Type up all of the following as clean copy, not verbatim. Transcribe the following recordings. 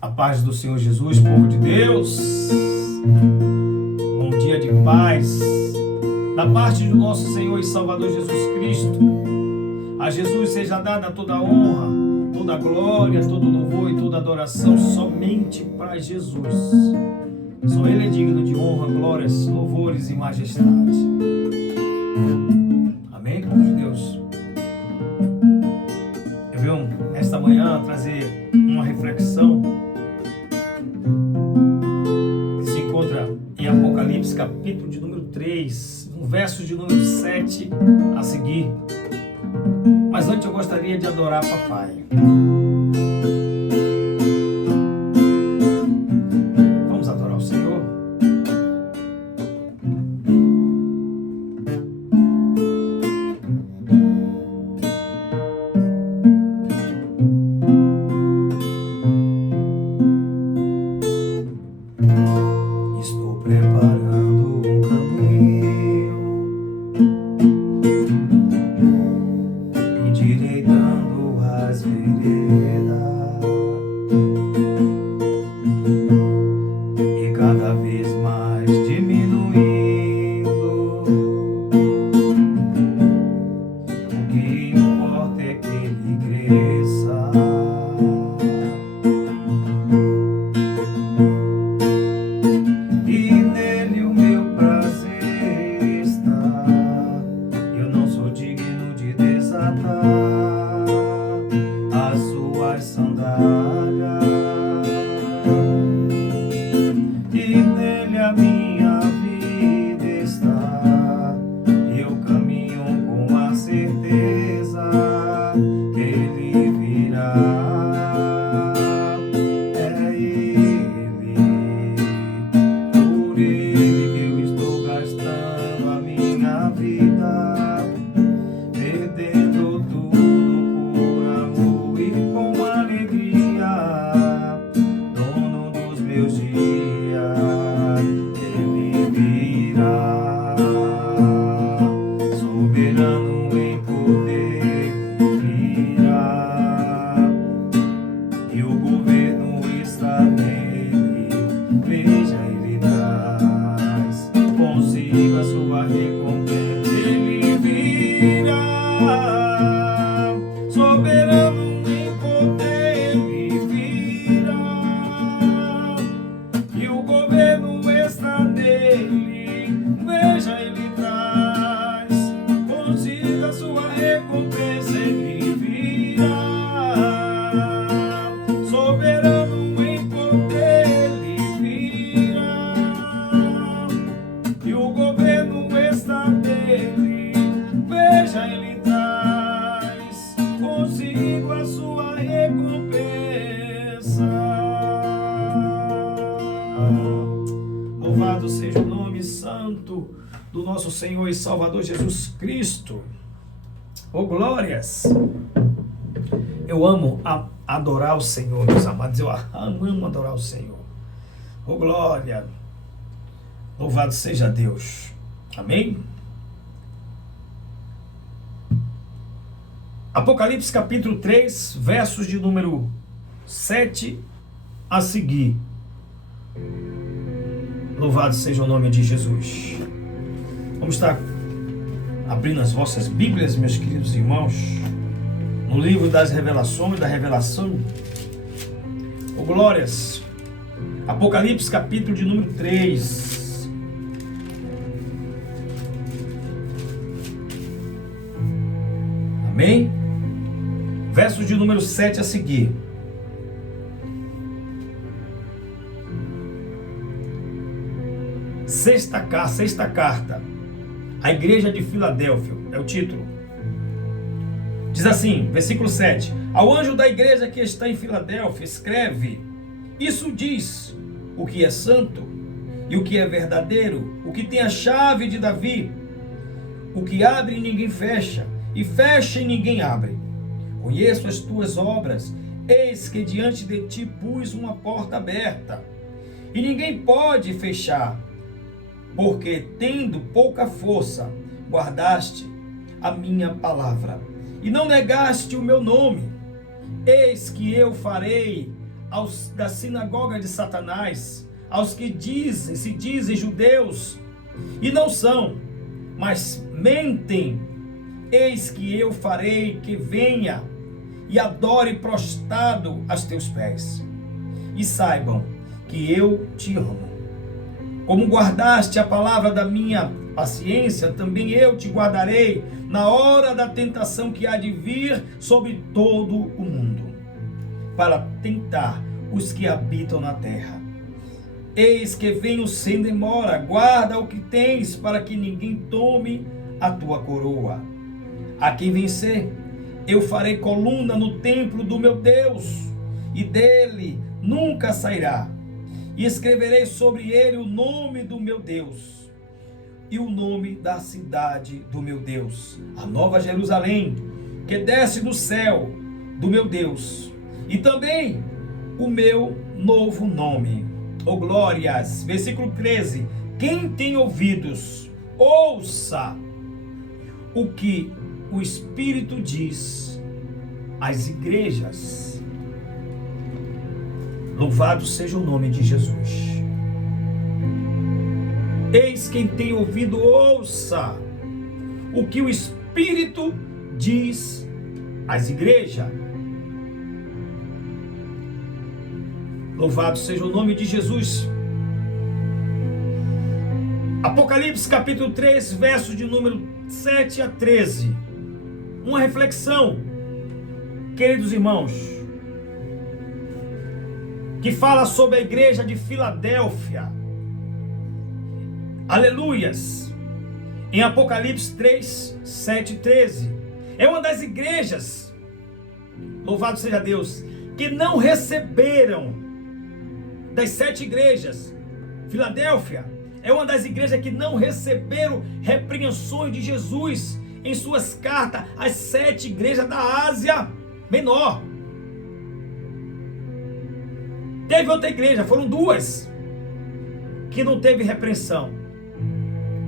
A paz do Senhor Jesus, povo de Deus. Bom dia de paz. Da parte do nosso Senhor e Salvador Jesus Cristo. A Jesus seja dada toda a honra, toda a glória, todo o louvor e toda a adoração somente para Jesus. Só Ele é digno de honra, glórias, louvores e majestade. Amém, povo de Deus? Eu venho esta manhã trazer uma reflexão que se encontra em Apocalipse, capítulo de número 3, no verso de número 7 a seguir. Mas antes eu gostaria de adorar Papai. Vamos adorar o Senhor? Estou preparando um caminho, endireitando as veredas, e cada vez mais diminuindo. O que importa é que ele cresça. E nele o meu prazer está. Eu não sou digno de desatar as suas sandálias. E nele a minha vida está. Eu caminho com a certeza que ele virá. É ele, por ele que eu estou gastando a minha vida, perdendo tudo por amor e com alegria, dono dos meus dias, ele virá, soberano em poder, virá, e o governo está nele, veja, ele traz consigo a sua recompensa, ele virá, soberano em poder, ele virá, e o governo está nele, veja, ele traz consigo a sua recompensa, ele virá, soberano em poder, ele virá, e o governo está nele, veja, ele traz consigo a sua recompensa. Louvado seja o nome santo do nosso Senhor e Salvador Jesus Cristo. Oh, glórias! Eu amo adorar o Senhor, meus amados. Eu amo adorar o Senhor. Oh, glória! Louvado seja Deus. Amém? Apocalipse capítulo 3, versos de número 7 a seguir. Louvado seja o nome de Jesus. Vamos estar abrindo as vossas Bíblias, meus queridos irmãos, no livro das revelações, da revelação. Oh, glórias! Apocalipse capítulo de número 3. Amém? Versos de número 7 a seguir. Sexta carta, a igreja de Filadélfia, é o título. Diz assim, versículo 7. Ao anjo da igreja que está em Filadélfia, escreve: isso diz o que é santo e o que é verdadeiro, o que tem a chave de Davi, o que abre e ninguém fecha, e fecha e ninguém abre. Conheço as tuas obras, eis que diante de ti pus uma porta aberta, e ninguém pode fechar, porque tendo pouca força, guardaste a minha palavra, e não negaste o meu nome. Eis que eu farei da sinagoga de Satanás, aos que se dizem judeus e não são, mas mentem, eis que eu farei que venha e adore prostrado aos teus pés, e saibam que eu te amo. Como guardaste a palavra da minha paciência, também eu te guardarei na hora da tentação que há de vir sobre todo o mundo, para tentar os que habitam na terra. Eis que venho sem demora, guarda o que tens, para que ninguém tome a tua coroa. A quem vencer, eu farei coluna no templo do meu Deus, e dele nunca sairá. E escreverei sobre ele o nome do meu Deus, e o nome da cidade do meu Deus, a nova Jerusalém, que desce do céu do meu Deus, e também o meu novo nome. Oh glórias! Versículo 13. Quem tem ouvidos, ouça o que o Espírito diz às igrejas. Louvado seja o nome de Jesus. Eis quem tem ouvido, ouça o que o Espírito diz às igrejas. Louvado seja o nome de Jesus. Apocalipse capítulo 3, versos de número 7 a 13. Uma reflexão, queridos irmãos, que fala sobre a igreja de Filadélfia. Aleluias! Em Apocalipse 3, 7 e 13. É uma das igrejas, louvado seja Deus, que não receberam, das 7 igrejas. Filadélfia é uma das igrejas que não receberam repreensões de Jesus em suas cartas às 7 igrejas da Ásia Menor. Teve outra igreja, foram 2 que não teve repreensão.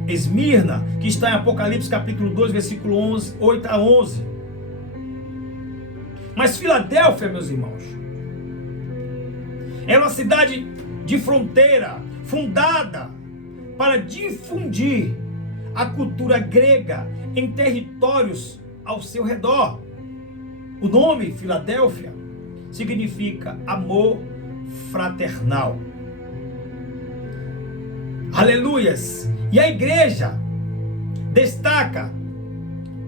Esmirna, que está em Apocalipse capítulo 2, versículo 8 a 11. Mas Filadélfia, meus irmãos, é uma cidade de fronteira, fundada para difundir a cultura grega em territórios ao seu redor. O nome Filadélfia significa amor fraternal. Aleluias! E a igreja destaca,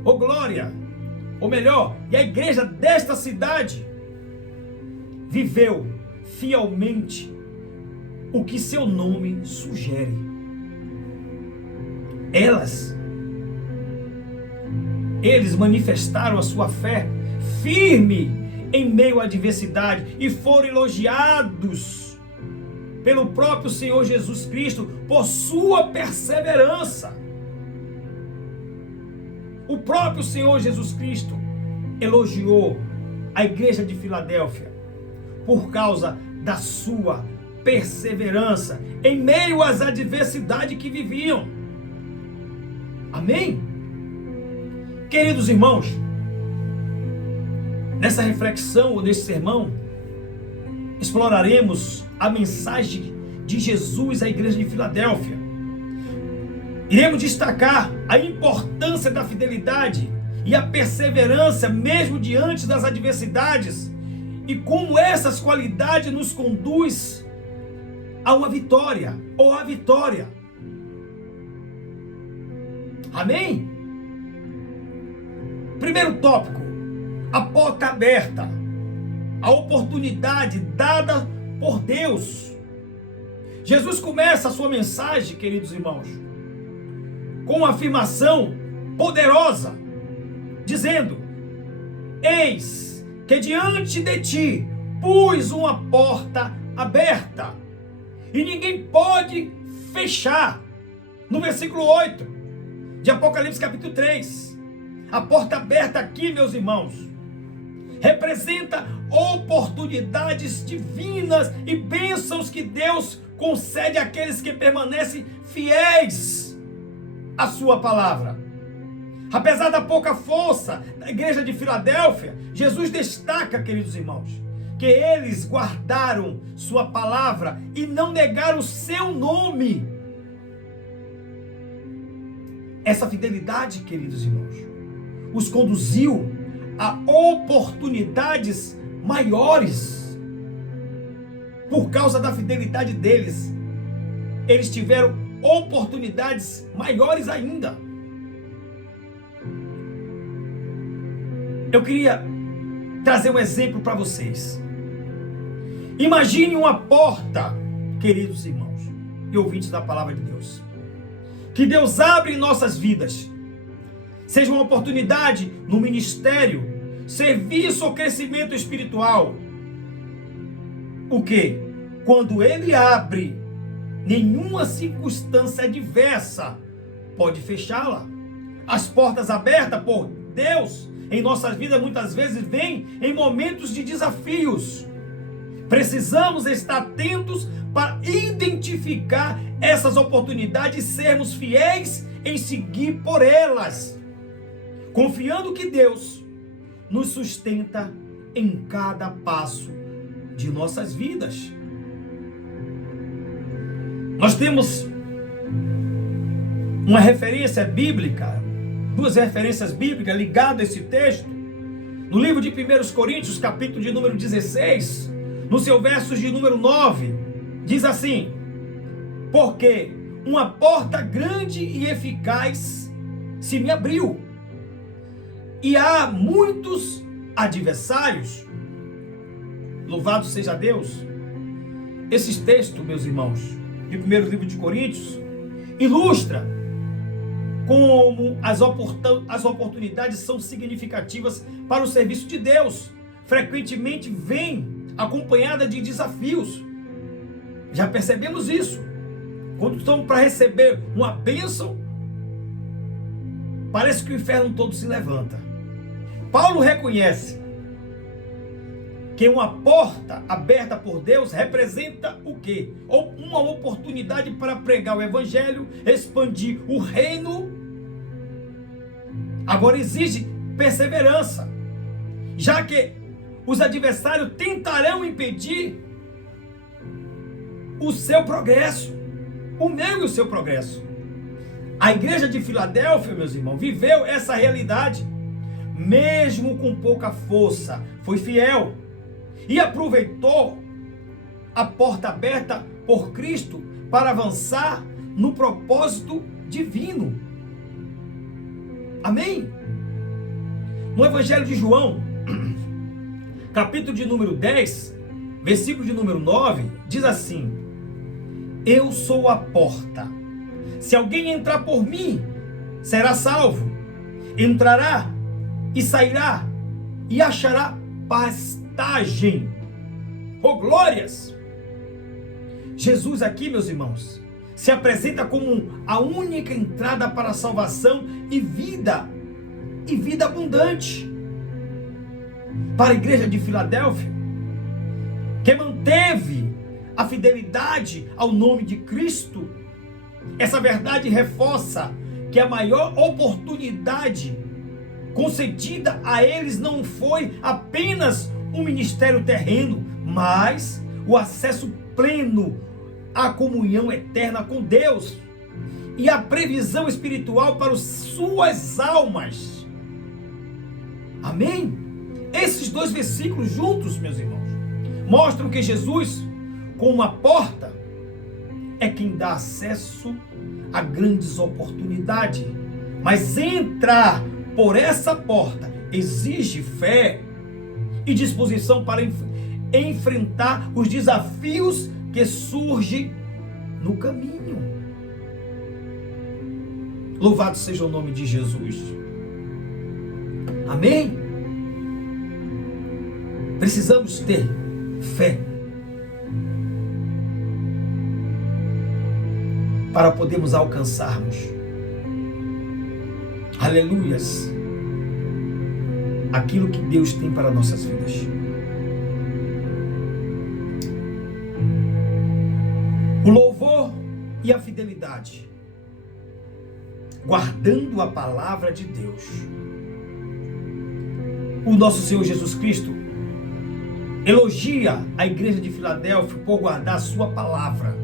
ou glória, ou melhor, e a igreja desta cidade viveu fielmente o que seu nome sugere. Eles manifestaram a sua fé firme em meio à adversidade e foram elogiados pelo próprio Senhor Jesus Cristo por sua perseverança. O próprio Senhor Jesus Cristo elogiou a igreja de Filadélfia por causa da sua perseverança em meio às adversidades que viviam. Amém? Queridos irmãos, nessa reflexão ou nesse sermão, exploraremos a mensagem de Jesus à igreja de Filadélfia. Iremos destacar a importância da fidelidade e a perseverança mesmo diante das adversidades e como essas qualidades nos conduz a uma vitória ou à vitória. Amém? Primeiro tópico, a porta aberta, a oportunidade dada por Deus. Jesus começa a sua mensagem, queridos irmãos, com uma afirmação poderosa, dizendo: eis que diante de ti pus uma porta aberta, e ninguém pode fechar. No versículo 8 de Apocalipse capítulo 3, a porta aberta aqui, meus irmãos, representa oportunidades divinas e bênçãos que Deus concede àqueles que permanecem fiéis à sua palavra. Apesar da pouca força da igreja de Filadélfia, Jesus destaca, queridos irmãos, que eles guardaram sua palavra e não negaram o seu nome. Essa fidelidade, queridos irmãos, os conduziu a oportunidades maiores. Por causa da fidelidade deles, eles tiveram oportunidades maiores ainda. Eu queria trazer um exemplo para vocês. Imagine uma porta, queridos irmãos e ouvintes da palavra de Deus, que Deus abre em nossas vidas. Seja uma oportunidade no ministério, serviço ou crescimento espiritual. O que? Quando Ele abre, nenhuma circunstância adversa pode fechá-la. As portas abertas por Deus em nossas vidas muitas vezes vêm em momentos de desafios. Precisamos estar atentos para identificar essas oportunidades e sermos fiéis em seguir por elas, confiando que Deus nos sustenta em cada passo de nossas vidas. Nós temos uma referência bíblica, duas referências bíblicas ligadas a esse texto, no livro de 1 Coríntios, capítulo de número 16, no seu verso de número 9, diz assim: porque uma porta grande e eficaz se me abriu, e há muitos adversários. Louvado seja Deus. Esses textos, meus irmãos, de 1 livro de Coríntios, ilustra como as oportunidades são significativas para o serviço de Deus. Frequentemente vem acompanhada de desafios. Já percebemos isso. Quando estamos para receber uma bênção, parece que o inferno todo se levanta. Paulo reconhece que uma porta aberta por Deus representa o quê? Uma oportunidade para pregar o evangelho, expandir o reino. Agora exige perseverança, já que os adversários tentarão impedir o seu progresso, o meu e o seu progresso. A igreja de Filadélfia, meus irmãos, viveu essa realidade. Mesmo com pouca força, foi fiel e aproveitou a porta aberta por Cristo para avançar no propósito divino. Amém? No Evangelho de João, capítulo de número 10, versículo de número 9, diz assim: eu sou a porta. Se alguém entrar por mim, será salvo. Entrará e sairá e achará pastagem. Oh, glórias! Jesus aqui, meus irmãos, se apresenta como a única entrada para a salvação e vida abundante. Para a igreja de Filadélfia, que manteve a fidelidade ao nome de Cristo, essa verdade reforça que a maior oportunidade concedida a eles não foi apenas um ministério terreno, mas o acesso pleno à comunhão eterna com Deus e a previsão espiritual para suas almas. Amém? Esses dois versículos juntos, meus irmãos, mostram que Jesus, como a porta, é quem dá acesso a grandes oportunidades. Mas entrar por essa porta exige fé e disposição para enfrentar os desafios que surgem no caminho. Louvado seja o nome de Jesus. Amém? Precisamos ter fé para podermos alcançarmos, aleluias, aquilo que Deus tem para nossas vidas. O louvor e a fidelidade, guardando a palavra de Deus. O nosso Senhor Jesus Cristo elogia a igreja de Filadélfia por guardar a sua palavra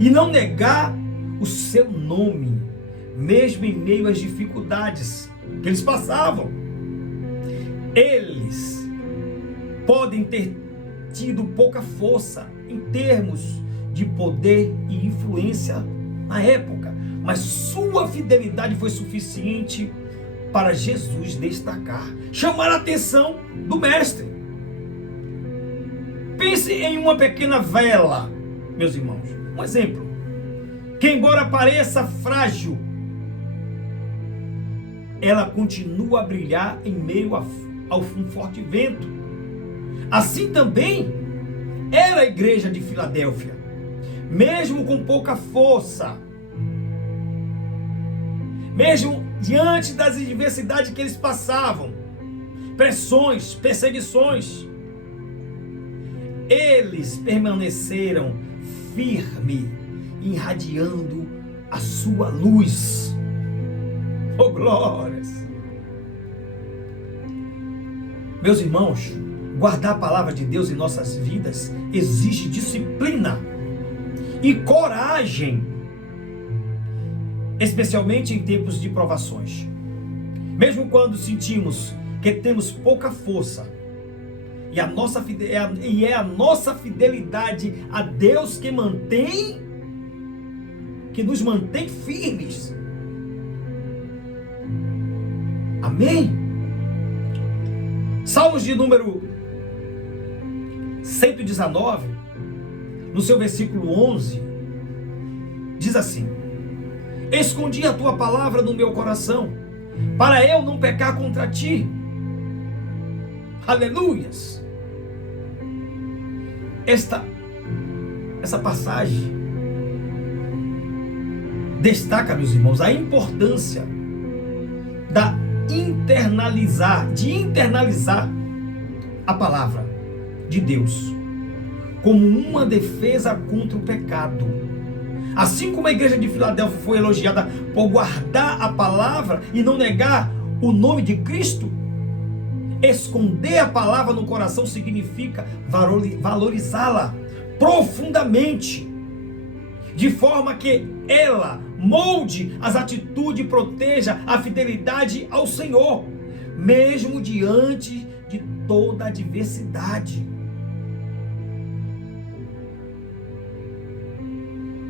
e não negar o seu nome, mesmo em meio às dificuldades que eles passavam. Eles podem ter tido pouca força em termos de poder e influência na época, mas sua fidelidade foi suficiente para Jesus destacar, chamar a atenção do mestre. Pense em uma pequena vela, meus irmãos. Um exemplo, que embora pareça frágil, ela continua a brilhar em meio a um forte vento. Assim também era a igreja de Filadélfia, mesmo com pouca força, mesmo diante das adversidades que eles passavam, pressões, perseguições, eles permaneceram firmes, irradiando a sua luz. Oh, glórias! Meus irmãos, guardar a palavra de Deus em nossas vidas exige disciplina e coragem, especialmente em tempos de provações. Mesmo quando sentimos que temos pouca força, é a nossa fidelidade a Deus que nos mantém firmes. Amém? Salmos de número 119, no seu versículo 11, diz assim: escondi a tua palavra no meu coração, para eu não pecar contra ti. Aleluias! Essa passagem destaca, meus irmãos, a importância de internalizar a palavra de Deus como uma defesa contra o pecado. Assim como a igreja de Filadélfia foi elogiada por guardar a palavra e não negar o nome de Cristo, esconder a palavra no coração significa valorizá-la profundamente, de forma que ela molde as atitudes e proteja a fidelidade ao Senhor, mesmo diante de toda adversidade.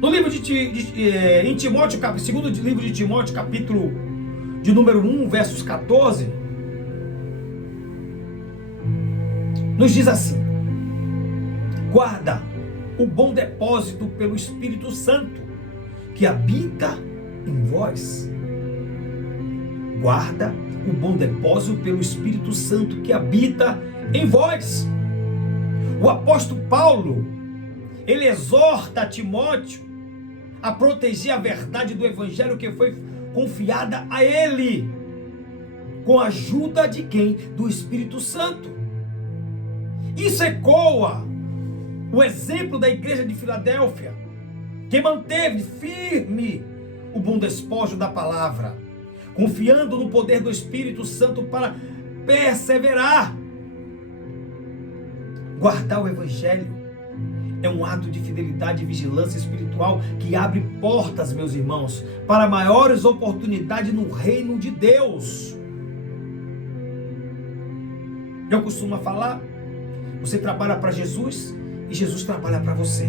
No livro em Timóteo, segundo livro de Timóteo, capítulo de número 1, versos 14, nos diz assim: guarda o bom depósito pelo Espírito Santo que habita em vós. Guarda o bom depósito pelo Espírito Santo que habita em vós. O apóstolo Paulo, ele exorta a Timóteo a proteger a verdade do evangelho que foi confiada a ele, com a ajuda de quem? Do Espírito Santo. Isso ecoa o exemplo da igreja de Filadélfia, que manteve firme o bom despojo da palavra, confiando no poder do Espírito Santo para perseverar. Guardar o evangelho é um ato de fidelidade e vigilância espiritual que abre portas, meus irmãos, para maiores oportunidades no reino de Deus. Eu costumo falar, você trabalha para Jesus e Jesus trabalha para você.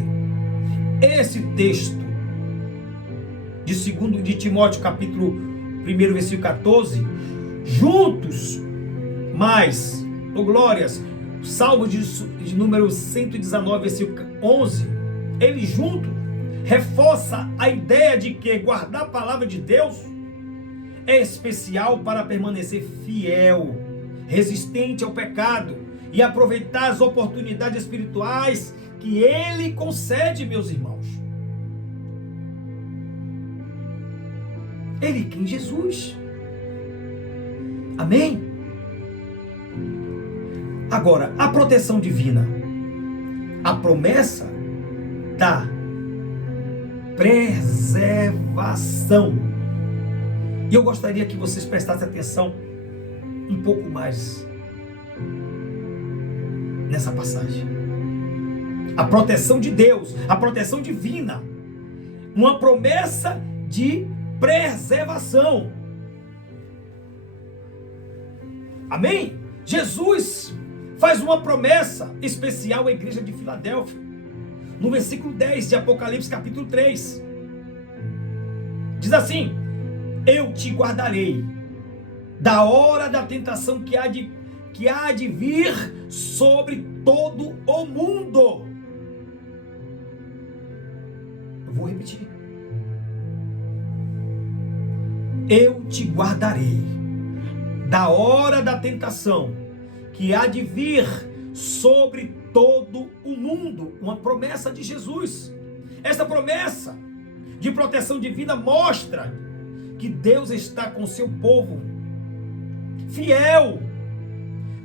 Esse texto de Timóteo, capítulo 1, versículo 14, juntos, mas, glórias, Salmo de número 119, versículo 11, ele junto reforça a ideia de que guardar a palavra de Deus é especial para permanecer fiel, resistente ao pecado e aproveitar as oportunidades espirituais que ele concede, meus irmãos. Ele quem? Jesus. Amém? Agora, a proteção divina, a promessa da preservação. E eu gostaria que vocês prestassem atenção um pouco mais nessa passagem. A proteção de Deus, a proteção divina, uma promessa de preservação. Amém? Jesus faz uma promessa especial à igreja de Filadélfia, no versículo 10 de Apocalipse capítulo 3. Diz assim: eu te guardarei da hora da tentação que há de vir sobre todo o mundo. Eu vou repetir. Eu te guardarei da hora da tentação que há de vir sobre todo o mundo. Uma promessa de Jesus. Esta promessa de proteção divina mostra que Deus está com seu povo fiel,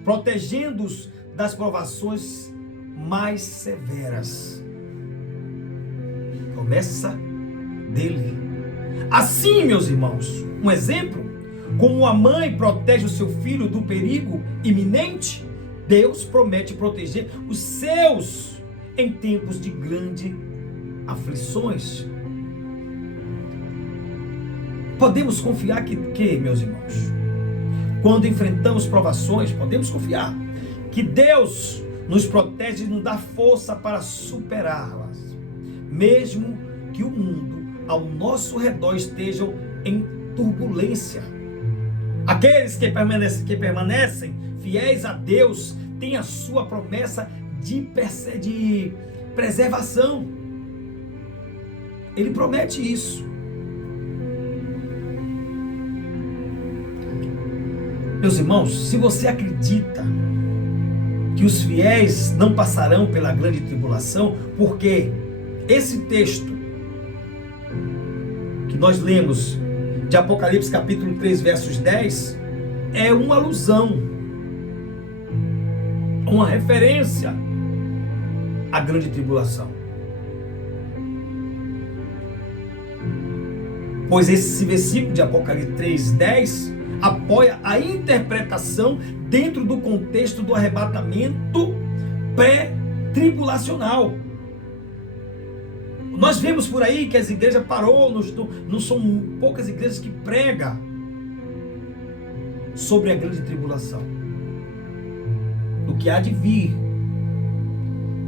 protegendo-os das provações mais severas. Promessa dele. Assim, meus irmãos, um exemplo, como a mãe protege o seu filho do perigo iminente, Deus promete proteger os seus em tempos de grandes aflições. Podemos confiar que, meus irmãos, quando enfrentamos provações, podemos confiar que Deus nos protege e nos dá força para superá-las, mesmo que o mundo ao nosso redor estejam em turbulência. Aqueles que permanecem fiéis a Deus têm a sua promessa de preservação. Ele promete isso. Meus irmãos, se você acredita que os fiéis não passarão pela grande tribulação, porque esse texto que nós lemos de Apocalipse capítulo 3, versos 10, é uma alusão, uma referência à grande tribulação. Pois esse versículo de Apocalipse 3, 10 apoia a interpretação dentro do contexto do arrebatamento pré-tribulacional. Nós vemos por aí que as igrejas parou, não são poucas igrejas que pregam sobre a grande tribulação, do que há de vir.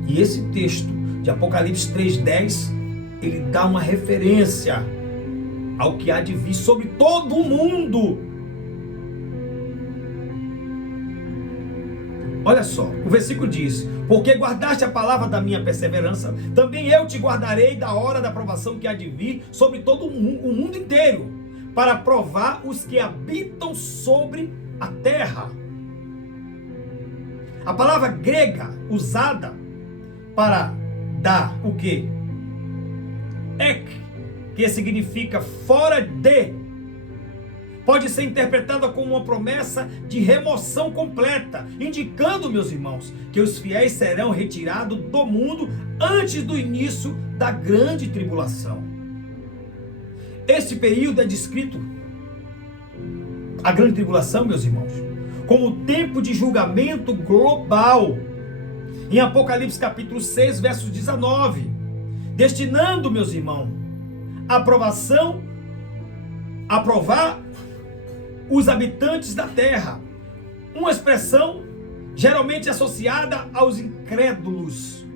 E esse texto de Apocalipse 3:10, ele dá uma referência ao que há de vir sobre todo o mundo. Olha só, o versículo diz: porque guardaste a palavra da minha perseverança, também eu te guardarei da hora da provação que há de vir sobre todo o mundo inteiro, para provar os que habitam sobre a terra. A palavra grega usada para dar o quê? Ek, que significa fora de, pode ser interpretada como uma promessa de remoção completa, indicando, meus irmãos, que os fiéis serão retirados do mundo antes do início da grande tribulação. Este período é descrito, a grande tribulação, meus irmãos, como tempo de julgamento global, em Apocalipse capítulo 6, versos 19, destinando, meus irmãos, a aprovar os habitantes da terra, uma expressão geralmente associada aos incrédulos.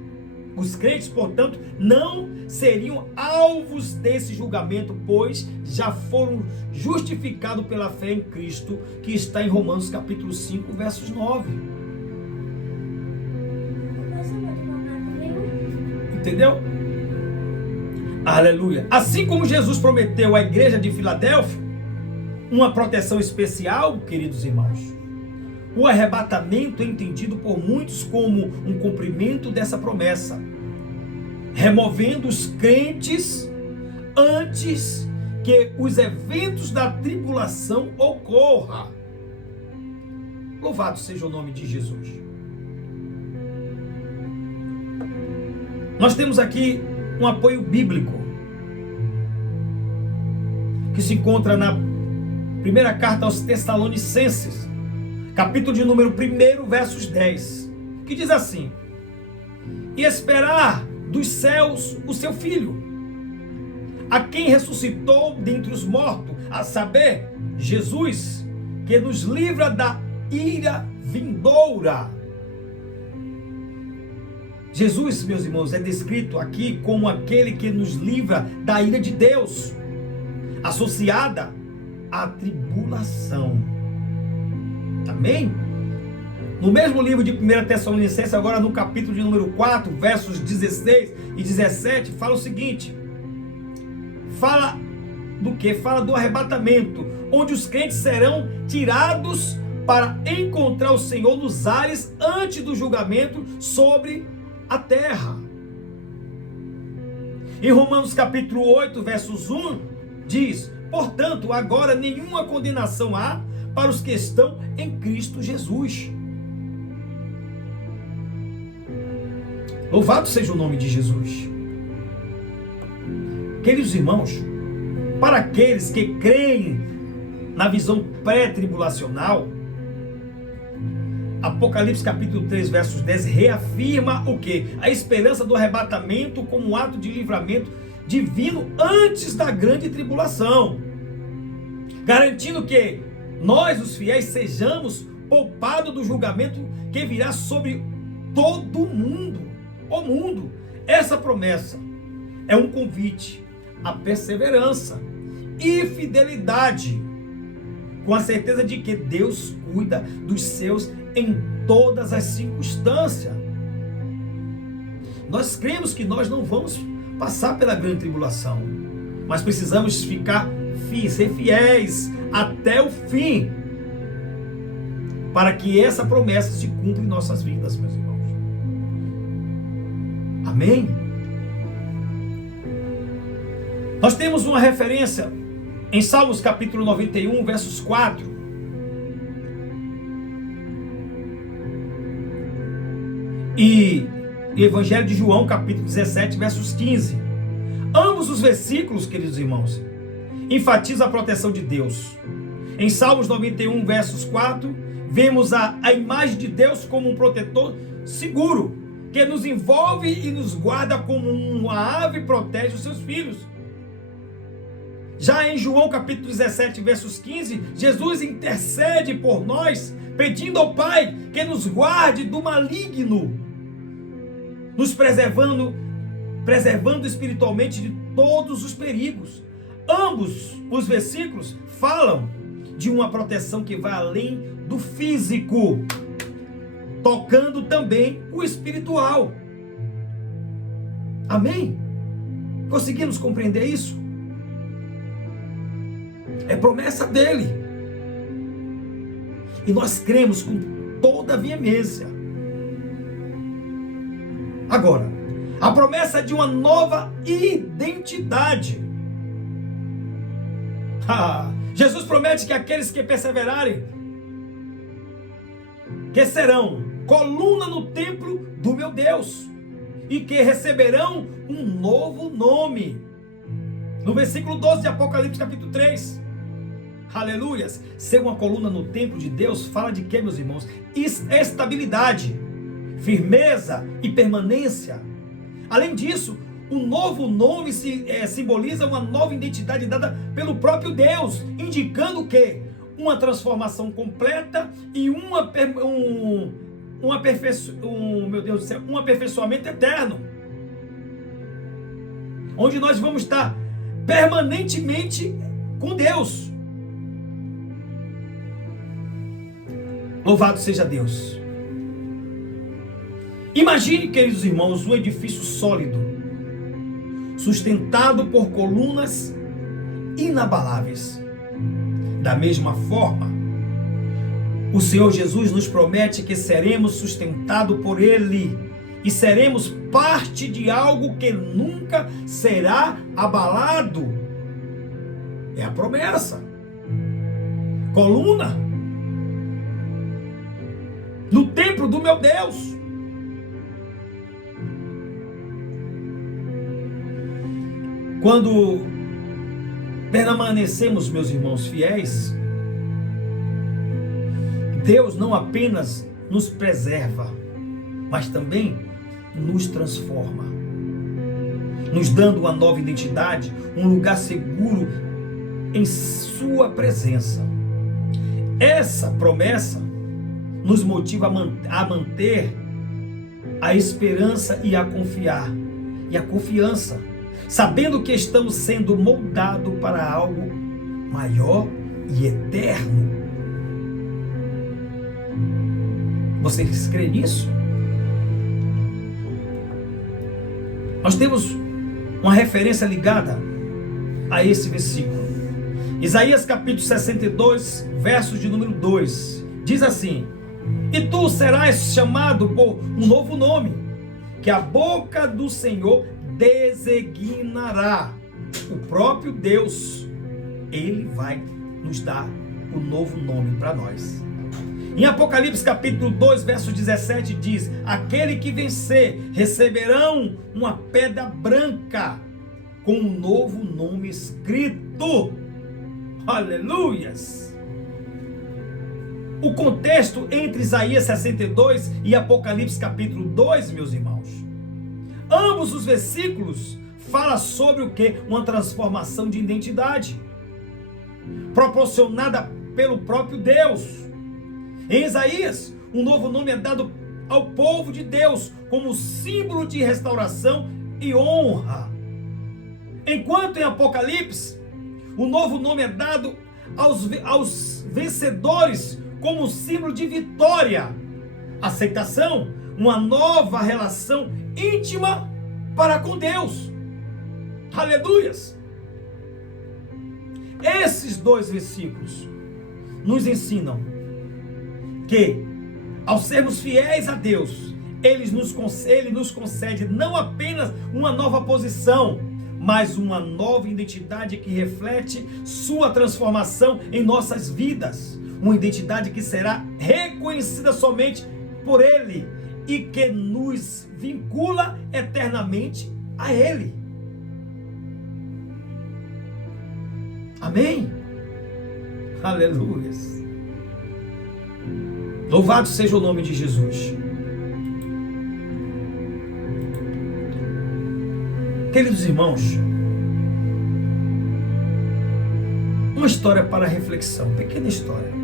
Os crentes, portanto, não seriam alvos desse julgamento, pois já foram justificados pela fé em Cristo, que está em Romanos capítulo 5, versos 9. Entendeu? Aleluia. Assim como Jesus prometeu à igreja de Filadélfia uma proteção especial, queridos irmãos, o arrebatamento é entendido por muitos como um cumprimento dessa promessa, removendo os crentes antes que os eventos da tribulação ocorram. Louvado seja o nome de Jesus. Nós temos aqui um apoio bíblico que se encontra na primeira carta aos Tessalonicenses, capítulo de número 1, versos 10. que diz assim: e esperar dos céus o seu Filho, a quem ressuscitou dentre os mortos, a saber, Jesus, que nos livra da ira vindoura. Jesus, meus irmãos, é descrito aqui como aquele que nos livra da ira de Deus, associada à tribulação. Amém? No mesmo livro de 1 Tessalonicenses, agora no capítulo de número 4, versos 16 e 17, fala o seguinte: fala do que? Fala do arrebatamento, onde os crentes serão tirados para encontrar o Senhor nos ares antes do julgamento sobre a terra. Em Romanos capítulo 8, versos 1, diz: portanto, agora nenhuma condenação há para os que estão em Cristo Jesus. Louvado seja o nome de Jesus. Queridos irmãos, para aqueles que creem na visão pré-tribulacional, Apocalipse capítulo 3, versos 10, reafirma o quê? A esperança do arrebatamento como um ato de livramento divino antes da grande tribulação, garantindo que nós, os fiéis, sejamos poupados do julgamento que virá sobre todo o mundo. Essa promessa é um convite à perseverança e fidelidade, com a certeza de que Deus cuida dos seus em todas as circunstâncias. Nós cremos que nós não vamos passar pela grande tribulação, mas precisamos ser fiéis até o fim, para que essa promessa se cumpra em nossas vidas, meus irmãos. Amém? Nós temos uma referência em Salmos capítulo 91, versos 4. E Evangelho de João, capítulo 17, versos 15. Ambos os versículos, queridos irmãos, enfatizam a proteção de Deus. Em Salmos 91, versos 4, vemos a imagem de Deus como um protetor seguro, que nos envolve e nos guarda como uma ave protege os seus filhos. Já em João capítulo 17, versos 15, Jesus intercede por nós, pedindo ao Pai que nos guarde do maligno, nos preservando espiritualmente de todos os perigos. Ambos os versículos falam de uma proteção que vai além do físico, tocando também o espiritual. Amém? Conseguimos compreender isso? É promessa dele. E nós cremos com toda a veemência. Agora, a promessa de uma nova identidade. Jesus promete que aqueles que perseverarem, que serão coluna no templo do meu Deus, e que receberão um novo nome. No versículo 12 de Apocalipse capítulo 3. Aleluias. Ser uma coluna no templo de Deus fala de quê, meus irmãos? Estabilidade, firmeza e permanência. Além disso, o novo nome simboliza uma nova identidade dada pelo próprio Deus, indicando o quê? Uma transformação completa e um aperfeiçoamento eterno, onde nós vamos estar permanentemente com Deus. Louvado seja Deus. Imagine, queridos irmãos, um edifício sólido, sustentado por colunas inabaláveis. Da mesma forma, o Senhor Jesus nos promete que seremos sustentados por Ele e seremos parte de algo que nunca será abalado. É a promessa. Coluna no templo do meu Deus. Quando permanecemos, meus irmãos, fiéis, Deus não apenas nos preserva, mas também nos transforma, nos dando uma nova identidade, um lugar seguro em sua presença. Essa promessa nos motiva a manter a esperança e a confiar. E a confiança, sabendo que estamos sendo moldados para algo maior e eterno. Vocês creem nisso? Nós temos uma referência ligada a esse versículo. Isaías capítulo 62, versos de número 2. Diz assim: e tu serás chamado por um novo nome, que a boca do Senhor designará. O próprio Deus, Ele vai nos dar o novo nome para nós. Em Apocalipse capítulo 2, verso 17 diz: aquele que vencer receberão uma pedra branca com um novo nome escrito. Aleluias! O contexto entre Isaías 62 e Apocalipse capítulo 2, meus irmãos, ambos os versículos falam sobre o que? Uma transformação de identidade proporcionada pelo próprio Deus. Em Isaías, um novo nome é dado ao povo de Deus como símbolo de restauração e honra. Enquanto em Apocalipse, o novo nome é dado aos vencedores como símbolo de vitória, aceitação, uma nova relação íntima para com Deus. Aleluias! Esses dois versículos nos ensinam que, ao sermos fiéis a Deus, Ele nos concede não apenas uma nova posição, mas uma nova identidade que reflete sua transformação em nossas vidas. Uma identidade que será reconhecida somente por Ele e que nos vincula eternamente a Ele. Amém? Aleluias! Louvado seja o nome de Jesus. Queridos irmãos, uma história para reflexão, pequena história.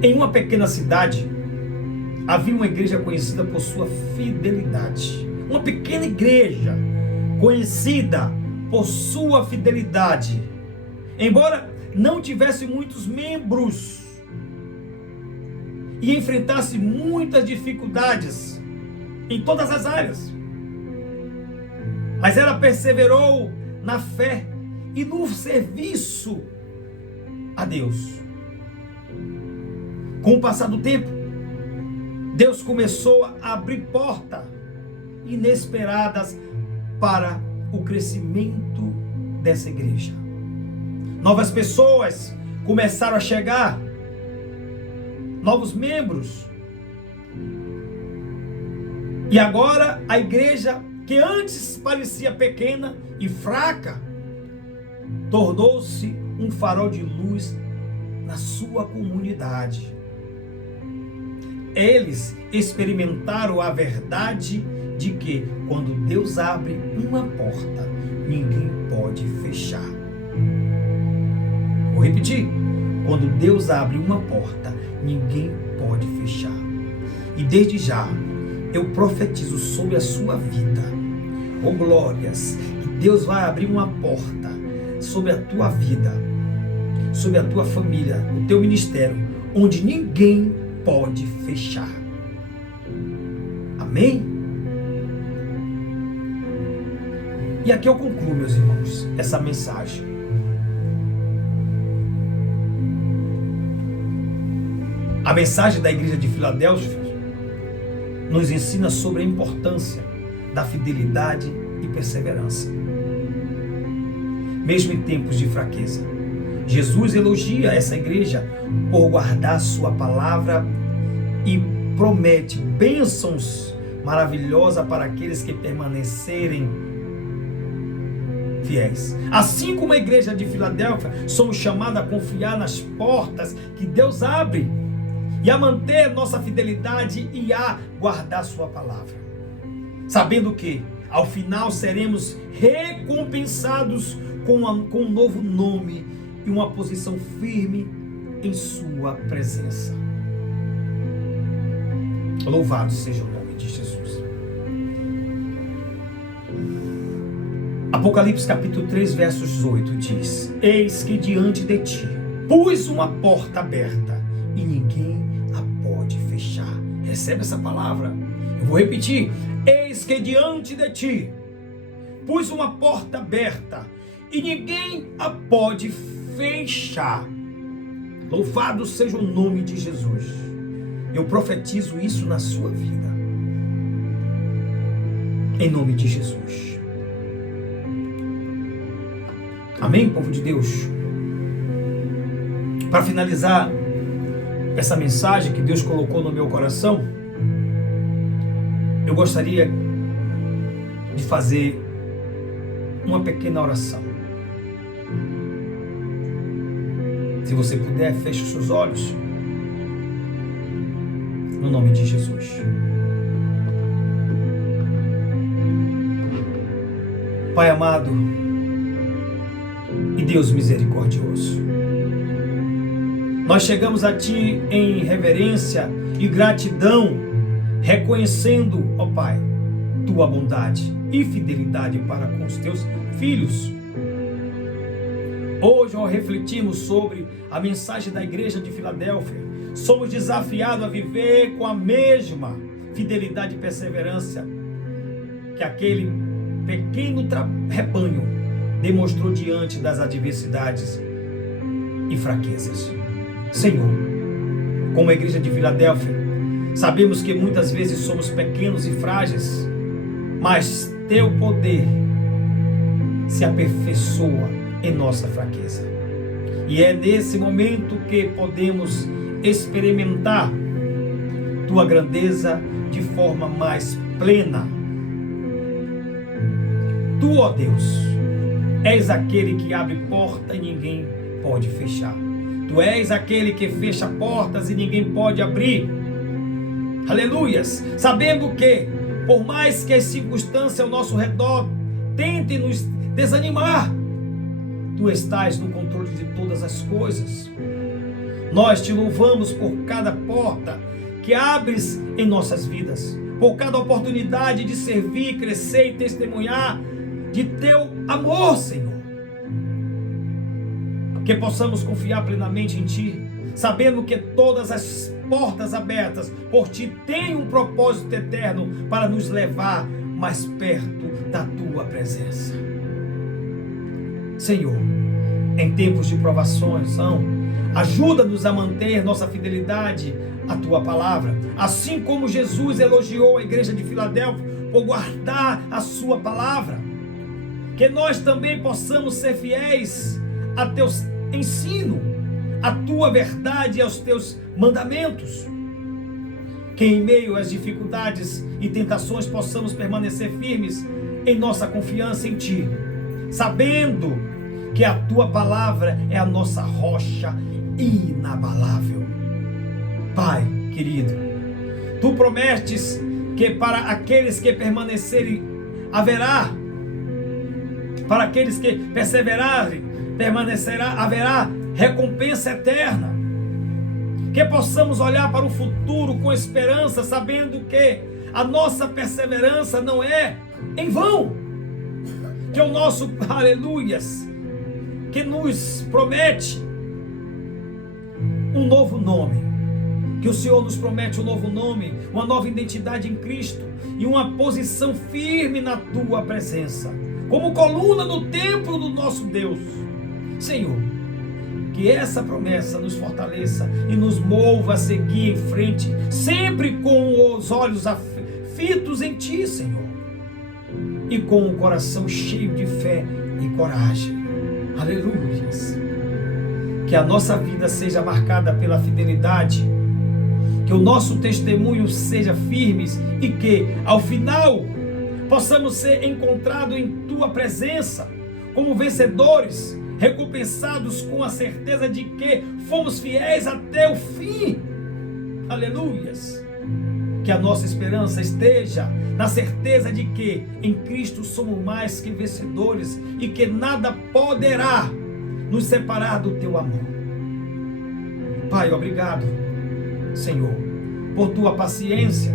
Em uma pequena cidade, havia uma igreja conhecida por sua fidelidade. Uma pequena igreja conhecida por sua fidelidade. Embora não tivesse muitos membros e enfrentasse muitas dificuldades em todas as áreas, mas ela perseverou na fé e no serviço a Deus. Com o passar do tempo, Deus começou a abrir portas inesperadas para o crescimento dessa igreja. Novas pessoas começaram a chegar, novos membros. E agora a igreja, que antes parecia pequena e fraca, tornou-se um farol de luz na sua comunidade. Eles experimentaram a verdade de que quando Deus abre uma porta, ninguém pode fechar. Vou repetir. Quando Deus abre uma porta, ninguém pode fechar. E desde já, eu profetizo sobre a sua vida, oh glórias, que Deus vai abrir uma porta sobre a tua vida, sobre a tua família, o teu ministério, onde ninguém pode fechar. Amém? E aqui eu concluo, meus irmãos, essa mensagem. A mensagem da igreja de Filadélfia nos ensina sobre a importância da fidelidade e perseverança. Mesmo em tempos de fraqueza, Jesus elogia essa igreja por guardar sua palavra e promete bênçãos maravilhosas para aqueles que permanecerem fiéis. Assim como a igreja de Filadélfia, somos chamados a confiar nas portas que Deus abre e a manter nossa fidelidade e a guardar sua palavra, sabendo que ao final seremos recompensados com um novo nome e uma posição firme em sua presença. Louvado seja o nome de Jesus. Apocalipse capítulo 3, versos 18 diz: eis que diante de ti pus uma porta aberta e ninguém a pode fechar. Recebe essa palavra. Eu vou repetir: eis que diante de ti pus uma porta aberta e ninguém a pode fechar. Louvado seja o nome de Jesus. Eu profetizo isso na sua vida, em nome de Jesus. Amém, povo de Deus? Para finalizar essa mensagem que Deus colocou no meu coração, eu gostaria de fazer uma pequena oração. Se você puder, feche os seus olhos, no nome de Jesus. Pai amado e Deus misericordioso, nós chegamos a Ti em reverência e gratidão, reconhecendo, ó Pai, Tua bondade e fidelidade para com os Teus filhos. Hoje, ao refletirmos sobre a mensagem da igreja de Filadélfia, somos desafiados a viver com a mesma fidelidade e perseverança que aquele pequeno rebanho demonstrou diante das adversidades e fraquezas. Senhor, como a igreja de Filadélfia, sabemos que muitas vezes somos pequenos e frágeis, mas Teu poder se aperfeiçoa em nossa fraqueza. E é nesse momento que podemos experimentar Tua grandeza de forma mais plena. Tu, ó Deus, és aquele que abre porta e ninguém pode fechar. Tu és aquele que fecha portas e ninguém pode abrir. Aleluias! Sabendo que, por mais que as circunstâncias ao nosso redor tentem nos desanimar, Tu estás no controle de todas as coisas. Nós Te louvamos por cada porta que abres em nossas vidas, por cada oportunidade de servir, crescer e testemunhar de Teu amor, Senhor. Que possamos confiar plenamente em Ti, sabendo que todas as portas abertas por Ti têm um propósito eterno para nos levar mais perto da Tua presença. Senhor, em tempos de provações, ajuda-nos a manter nossa fidelidade à Tua palavra, assim como Jesus elogiou a igreja de Filadélfia por guardar a Sua palavra. Que nós também possamos ser fiéis a Teus ensino, a Tua verdade e aos Teus mandamentos. Que em meio às dificuldades e tentações possamos permanecer firmes em nossa confiança em Ti, sabendo que a Tua palavra é a nossa rocha inabalável. Pai querido, Tu prometes que para aqueles que permanecerem haverá, para aqueles que perseverarem, haverá recompensa eterna. Que possamos olhar para o futuro com esperança, sabendo que a nossa perseverança não é em vão. Que o nosso aleluias, que nos promete um novo nome, que o Senhor nos promete um novo nome, uma nova identidade em Cristo e uma posição firme na Tua presença, como coluna no templo do nosso Deus. Senhor, que essa promessa nos fortaleça e nos mova a seguir em frente, sempre com os olhos fitos em Ti, Senhor, e com o coração cheio de fé e coragem. Aleluias! Que a nossa vida seja marcada pela fidelidade, que o nosso testemunho seja firme e que, ao final, possamos ser encontrados em Tua presença como vencedores, recompensados com a certeza de que fomos fiéis até o fim. Aleluias. Que a nossa esperança esteja na certeza de que em Cristo somos mais que vencedores e que nada poderá nos separar do teu amor. Pai, obrigado, Senhor, por tua paciência,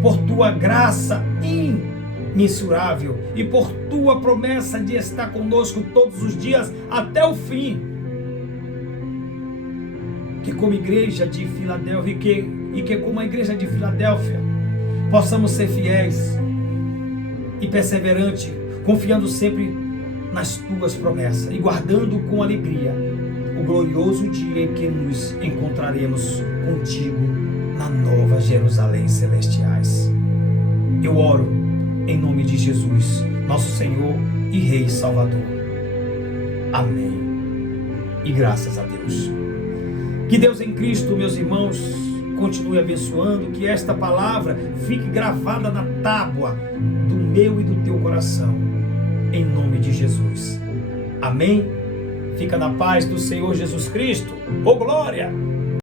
por tua graça imensurável e por tua promessa de estar conosco todos os dias até o fim. Que como igreja de Filadélfia e que como a igreja de Filadélfia possamos ser fiéis e perseverantes, confiando sempre nas tuas promessas e guardando com alegria o glorioso dia em que nos encontraremos contigo na nova Jerusalém celestiais. Eu oro em nome de Jesus, nosso Senhor e Rei Salvador. Amém. E graças a Deus. Que Deus em Cristo, meus irmãos, continue abençoando, que esta palavra fique gravada na tábua do meu e do teu coração, em nome de Jesus. Amém? Fica na paz do Senhor Jesus Cristo. Ô glória!